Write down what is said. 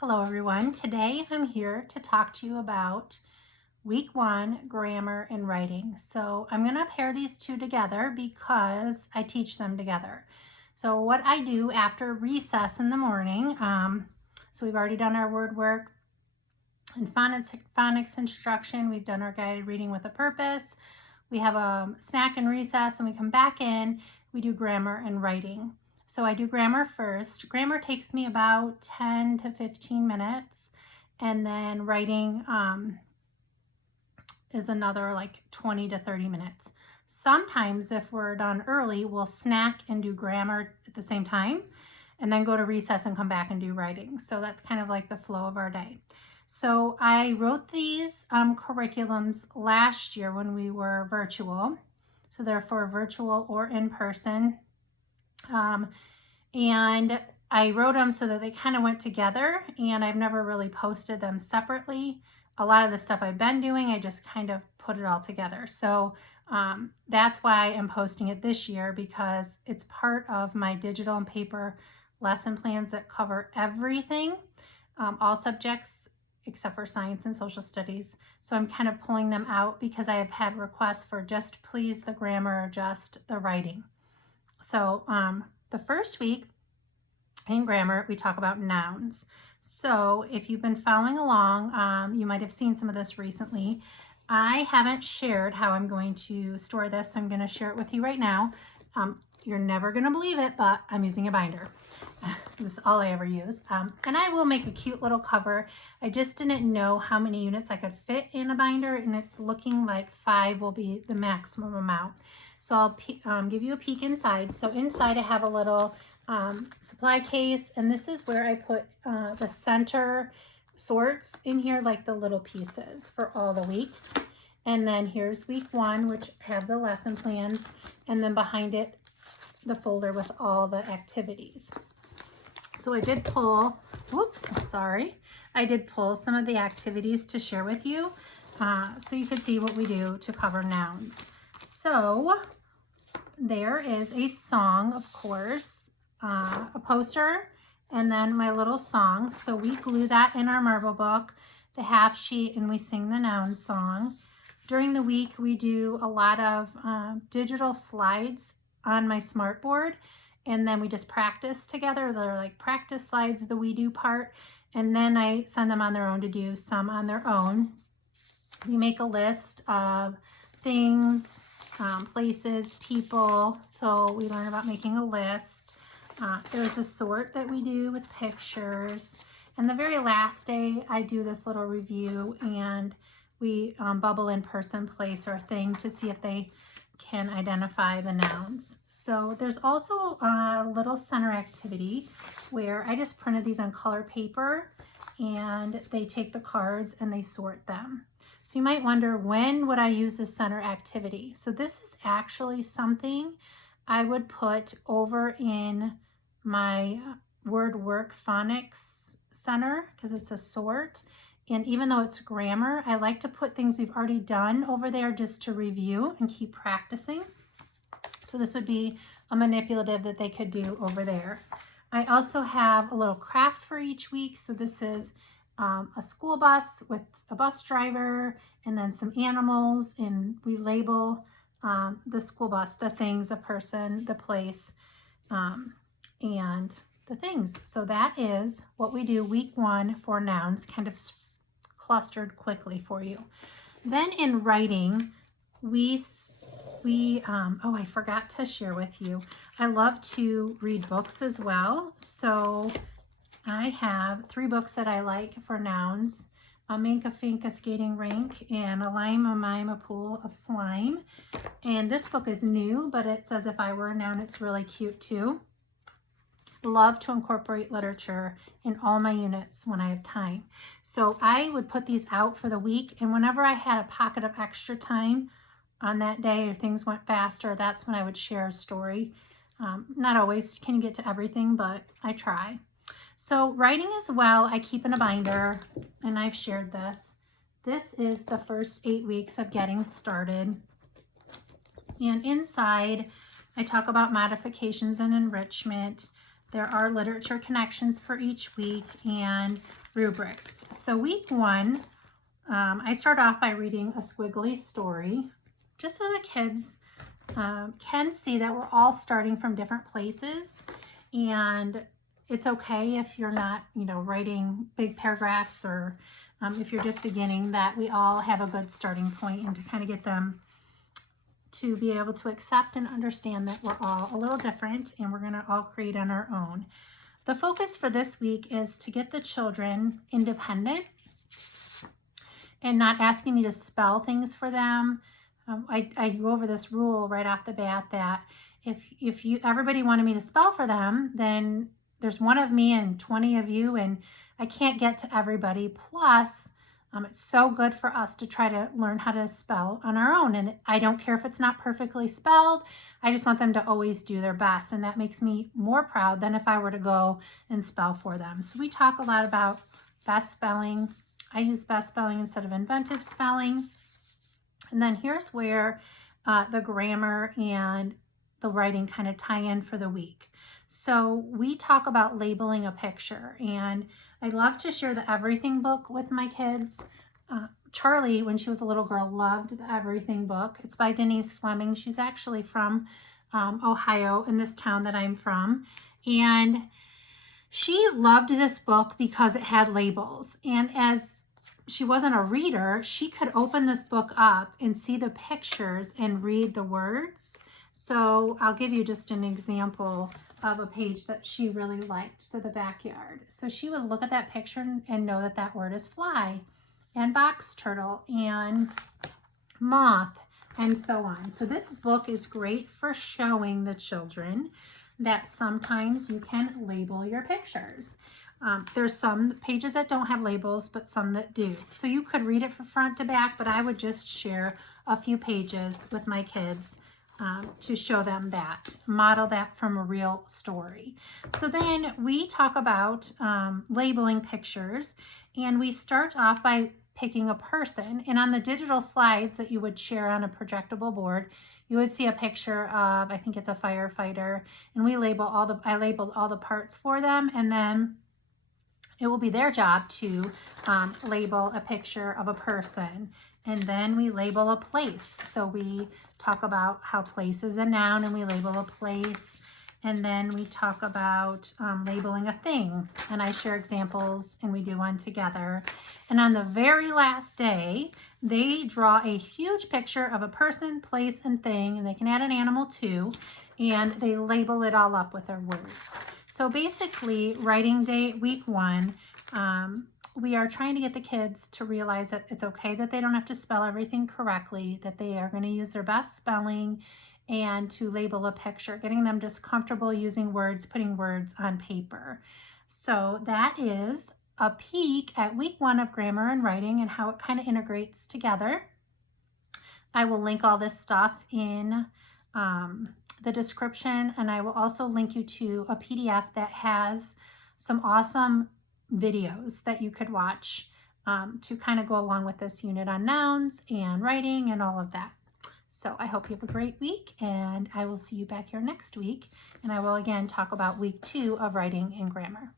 Hello everyone. Today I'm here to talk to you about week 1 grammar and writing. So I'm going to pair these two together because I teach them together. So what I do after recess in the morning, so we've already done our word work and phonics instruction. We've done our guided reading with a purpose. We have a snack and recess, and we come back in, we do grammar and writing. So I do grammar first. Grammar takes me about 10 to 15 minutes, and then writing is another like 20 to 30 minutes. Sometimes if we're done early, we'll snack and do grammar at the same time, and then go to recess and come back and do writing. So that's kind of like the flow of our day. So I wrote these curriculums last year when we were virtual. So they're for virtual or in person. And I wrote them so that they kind of went together, and I've never really posted them separately. A lot of the stuff I've been doing, I just kind of put it all together. So that's why I'm posting it this year, because it's part of my digital and paper lesson plans that cover everything, all subjects except for science and social studies. So I'm kind of pulling them out because I have had requests for just please the grammar or just the writing. So the first week in grammar, we talk about nouns. So if you've been following along, you might have seen some of this recently. I haven't shared how I'm going to store this, so I'm going to share it with you right now. You're never going to believe it, but I'm using a binder. This is all I ever use. And I will make a cute little cover. I just didn't know how many units I could fit in a binder, and it's looking like 5 will be the maximum amount. So I'll give you a peek inside. So inside I have a little supply case, and this is where I put the center sorts in here, like the little pieces for all the weeks. And then here's week 1, which have the lesson plans, and then behind it the folder with all the activities. So I did pull, I did pull some of the activities to share with you, so you could see what we do to cover nouns. So there is a song, of course, a poster, and then my little song. So we glue that in our marble book, the half sheet, and we sing the noun song. During the week, we do a lot of digital slides on my smartboard, and then we just practice together. They're like practice slides, the we do part, and then I send them on their own to do some on their own. We make a list of things, places, people, so we learn about making a list. There's a sort that we do with pictures, and the very last day I do this little review, and we bubble in person, place, or thing to see if they can identify the nouns. So there's also a little center activity where I just printed these on color paper, and they take the cards and they sort them. So you might wonder, when would I use this center activity? So this is actually something I would put over in my word work phonics center, because it's a sort. And even though it's grammar, I like to put things we've already done over there just to review and keep practicing. So this would be a manipulative that they could do over there. I also have a little craft for each week. So this is a school bus with a bus driver, and then some animals, and we label the school bus, the things, a person, the place, and the things. So that is what we do week 1 for nouns, kind of clustered quickly for you. Then in writing, I forgot to share with you, I love to read books as well. So I have 3 books that I like for nouns: a mink, a fink, a skating rink, and a lime, a mime, a pool of slime. And this book is new, but it says if I were a noun. It's really cute too. Love to incorporate literature in all my units when I have time. So I would put these out for the week, and whenever I had a pocket of extra time on that day or things went faster, that's when I would share a story. Not always can you get to everything, but I try. So writing as well, I keep in a binder, and I've shared this. This is the first 8 weeks of getting started. And inside, I talk about modifications and enrichment. There are literature connections for each week and rubrics. So week 1, I start off by reading a squiggly story, just so the kids can see that we're all starting from different places, and it's okay if you're not, writing big paragraphs, or if you're just beginning, that we all have a good starting point, and to kind of get them to be able to accept and understand that we're all a little different and we're going to all create on our own. The focus for this week is to get the children independent and not asking me to spell things for them. I go over this rule right off the bat that if everybody wanted me to spell for them, then there's one of me and 20 of you, and I can't get to everybody. Plus, it's so good for us to try to learn how to spell on our own. And I don't care if it's not perfectly spelled. I just want them to always do their best. And that makes me more proud than if I were to go and spell for them. So we talk a lot about best spelling. I use best spelling instead of inventive spelling. And then here's where the grammar and the writing kind of tie in for the week. So we talk about labeling a picture, and I love to share the Everything book with my kids. Charlie, when she was a little girl, loved the Everything book. It's by Denise Fleming. She's actually from Ohio, in this town that I'm from. And she loved this book because it had labels. And as she wasn't a reader, she could open this book up and see the pictures and read the words. So I'll give you just an example of a page that she really liked. So the backyard. So she would look at that picture and know that that word is fly, and box turtle, and moth, and so on. So this book is great for showing the children that sometimes you can label your pictures. There's some pages that don't have labels, but some that do. So you could read it from front to back, but I would just share a few pages with my kids to show them that, model that from a real story. So then we talk about labeling pictures, and we start off by picking a person. And on the digital slides that you would share on a projectable board, you would see a picture of, I think it's a firefighter, and I labeled all the parts for them, and then it will be their job to label a picture of a person. And then we label a place. So we talk about how place is a noun, and we label a place. And then we talk about labeling a thing. And I share examples, and we do one together. And on the very last day, they draw a huge picture of a person, place, and thing. And they can add an animal too. And they label it all up with their words. So basically, writing day, week 1, we are trying to get the kids to realize that it's okay that they don't have to spell everything correctly, that they are going to use their best spelling, and to label a picture, getting them just comfortable using words, putting words on paper. So that is a peek at week 1 of grammar and writing and how it kind of integrates together. I will link all this stuff in the description, and I will also link you to a PDF that has some awesome videos that you could watch to kind of go along with this unit on nouns and writing and all of that. So I hope you have a great week, and I will see you back here next week, and I will again talk about week 2 of writing and grammar.